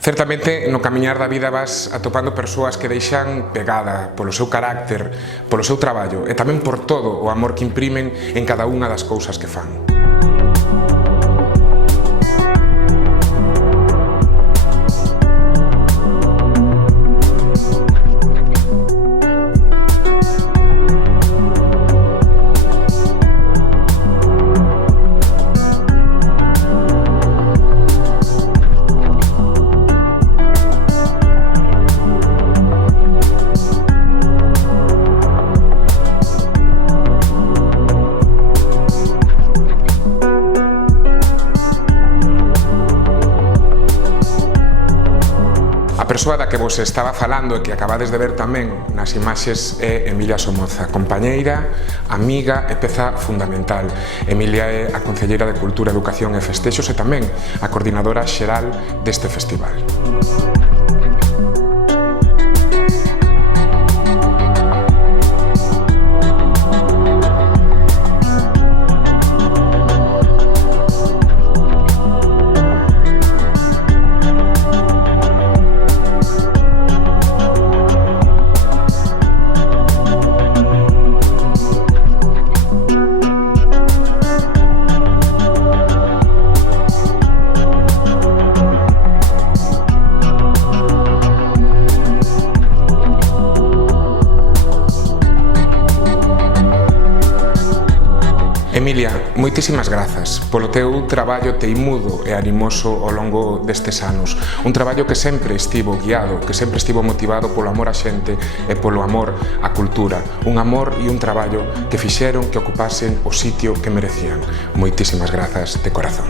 Certamente, no camiñar da vida vas atopando persoas que deixan pegada polo seu carácter, polo seu traballo e tamén por todo o amor que imprimen en cada unha das cousas que fan. A persoa da que vos estaba falando e que acabades de ver tamén nas imaxes é Emilia Somoza, compañeira, amiga e peza fundamental. Emilia é a Concelleira de Cultura, Educación e Festexos e tamén a coordinadora xeral deste festival. Emilia, moitísimas grazas polo teu traballo teimudo e animoso ao longo destes anos. Un traballo que sempre estivo guiado, que sempre estivo motivado polo amor á xente e polo amor á cultura. Un amor e un traballo que fixeron que ocupasen o sitio que merecían. Moitísimas grazas de corazón.